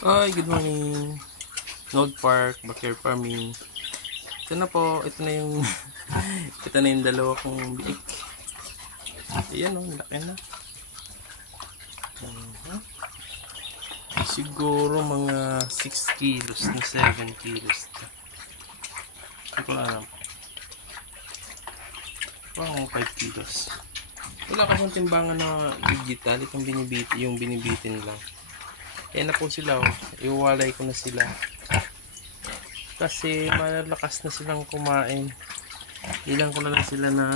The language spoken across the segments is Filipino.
Hi, good morning. Node Park, backyard farming. Ito na po, ito na yung ito na yung dalawa kong biik. Ayan o, laki na. Siguro mga 6 kilos na 7 kilos. Ito ko alam. Parang 5 kilos. Wala kasang timbangan na digital, itong binibitin lang. Ayan na po sila, iwalay ko na sila. Kasi malalakas na silang kumain. Ilan ko na lang sila na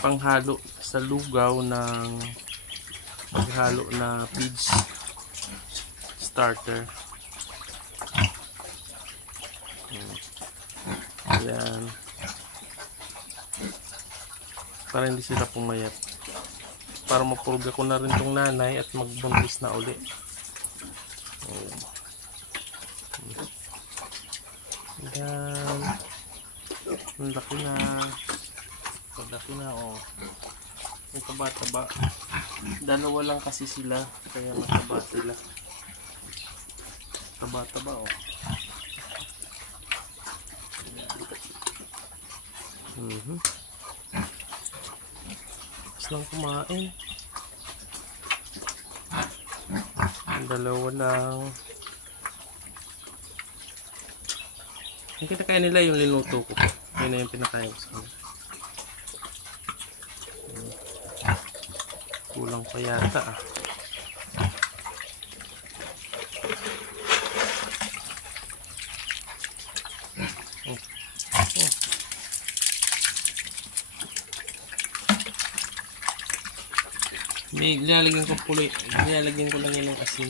panghalo sa lugaw ng maghalo na feeds starter. Ayan. Para hindi sila pumayat. Para mapurga ko na rin tong nanay at magbuntis na uli. Ayan. Ang laki na. Ang laki na, oh. Yung taba-taba. Dalawa lang kasi sila. Kaya mataba sila. Taba-taba, oh. Gusto lang kumain. Ang dalawa lang. Yung kinakain nila yung linuto ko po. Yun na yung pinakain ko sa kanila. Kulang pa yata ah. May nilalagyan ko puli. Nilalagyan ko lang yun ng asin.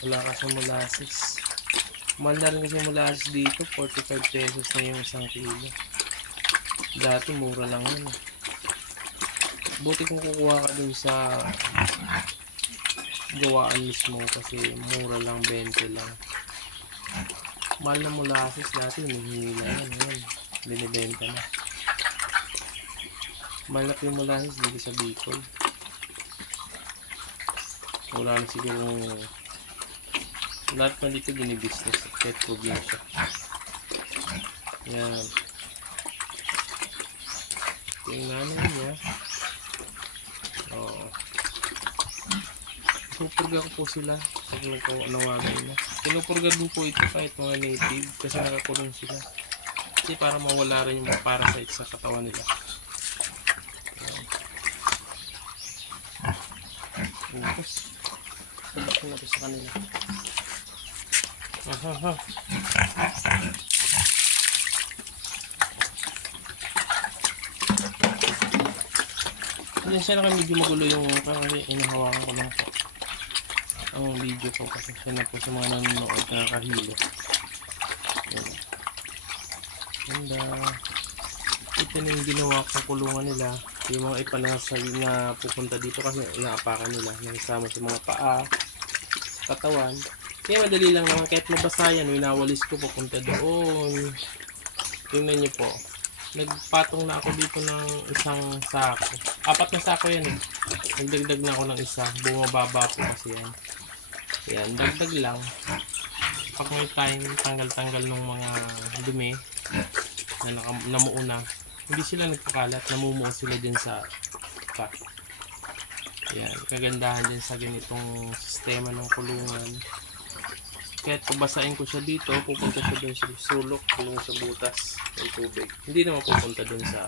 Wala kasi molasses. Mahal na rin kasi molasses dito. 45 pesos na yung 1 kilo. Dati mura lang yun. Buti kung kukuha ka dun sa gawaan mismo kasi mura lang, 20 lang. Mahal na molasses dati, hinihingi na yan. Binibenta na. Malaki yung molasses dito sa Bicol. Wala na siguro lahat na dito binibusiness kahit probinsya. Yan. Tingnan niya. Oo. Pinupurga ko po sila pag nagkawanawagay na. Pinupurga din po ito kahit mga native kasi nakakulong sila. Kasi para mawala rin yung mga parasite sa katawan nila. Tapos sabak na ito sa kanila. Hindi siya na medyo magulo yung kasi inahawakan ko lang po ang video ko kasi siya na po sa mga nanonood na nakahilo. Ganda. Ito na yung ginawa kong kulungan nila. Yung mga ipalangasal na pupunta dito kasi inaapakan nila. Nakisama sa mga paa, katawan. Kaya madali lang naman. Kahit mabasa yan, winawalis ko pupunta doon. Tingnan nyo po. Nagpatong na ako dito ng isang sako. 4 na sako yan eh. Nagdagdag na ako ng isa. Bumababa po kasi yan. Yan, dagdag lang. Pag may time, tanggal-tanggal ng mga dumi na namuuna. Hindi sila nagpakalat, namumuo sila din sa pack. Yan, kagandahan din sa ganitong sistema ng kulungan. Kahit pabasain ko siya dito, pupunta siya dun sa sulok, kulong sa butas ng tubig. Hindi naman pupunta dun sa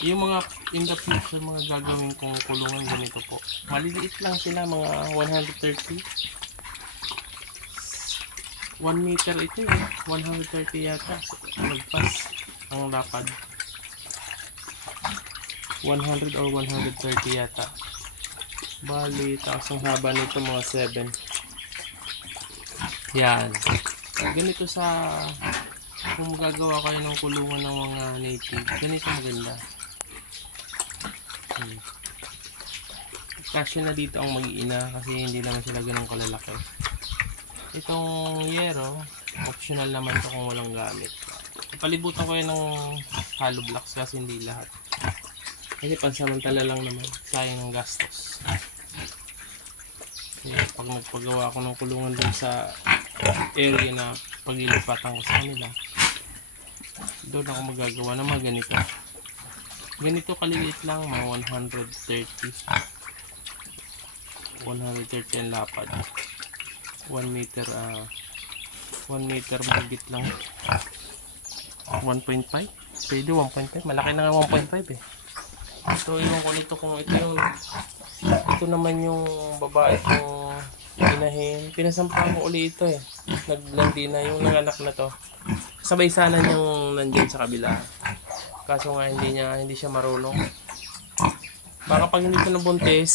yung mga in the future, mga gagawin kong kulungan ganito po. Maliliit lang sila, mga 130. 1 meter ito eh. 130 yata. Magpas ang lapad. 100 or 130 yata. Bali, taas ang haba nito mga 7. Yan. Ganito sa kung gagawa kayo ng kulungan ng mga native. Ganito maganda. Kasya na dito ang mag-iina kasi hindi naman sila ganun kalalaki. Itong yero, optional naman ito kung walang gamit. Palibutan ko yun ng hollow blocks kasi hindi lahat. Kasi pansamantala lang naman, sayang ang gastos. Pag nagpagawa ako ng kulungan dun sa area na paglilipatan ko sa kanila, doon ako magagawa ng mga ganito. Ganito kaliliit lang, mga 130 ang lapad. 1 meter mahigit lang. 1.5? Pwede 1.5. Malaki na nga 1.5 eh. Ito yung nito kung ito naman yung babae kong inahin. Pinasampahan ko uli ito eh. Naglandi na yung nanganak na to. Sabay sana niyang nandiyan sa kabila. Kaso nga hindi siya marunong. Baka pag hindi ko nabuntis,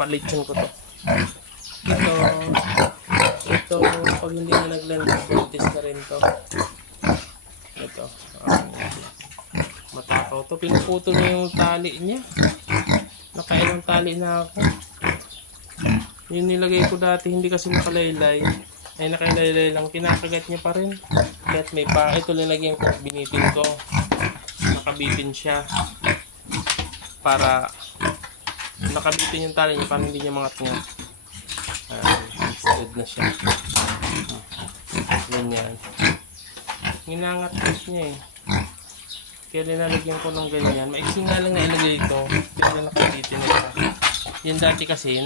palitsin ko to. Ito pag hindi na naglandi, buntis na rin to. Ito. Matakaw to. Pinuputol niya yung tali niya. Nakailang tali na ako. Yung nilagay ko dati, hindi kasi nakalaylay. Ay nakalaylay lang. Kinakagat niya pa rin. Kahit may pa. Ito linagyan ko. Binitin ko. Nakabitin siya. Para nakabitin yung tali niya. Para hindi niya mangat-ngat. Instead na siya. Ganyan. Ginangat niya eh. Kaya linalagyan ko ng ganyan. Maiksing nga lang na ilagay ito. Pero nakabitin na siya. Yan dati kasi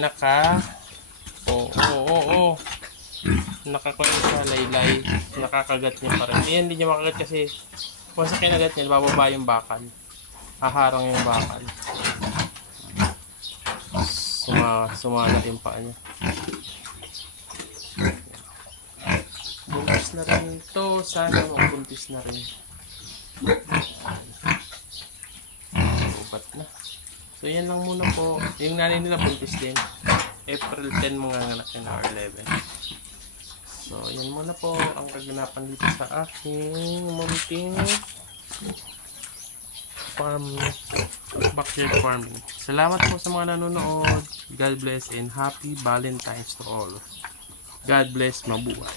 nakakuha sa laylay. Nakakagat niya pa rin. Ayan, hindi niya makagat kasi once na kinagat niya, bababa yung bakal. Haharang yung bakal. Sumalat yung paa niya. Buntis na rin ito. Sana magbuntis na rin. Ubat na. So yan lang muna po. Yung nanay nila buntis din. April 10 mga anak na or 11. So yan muna po ang kaganapan dito sa aking munting backyard farming. Salamat po sa mga nanonood. God bless and happy Valentine's to all. God bless, mabuhay.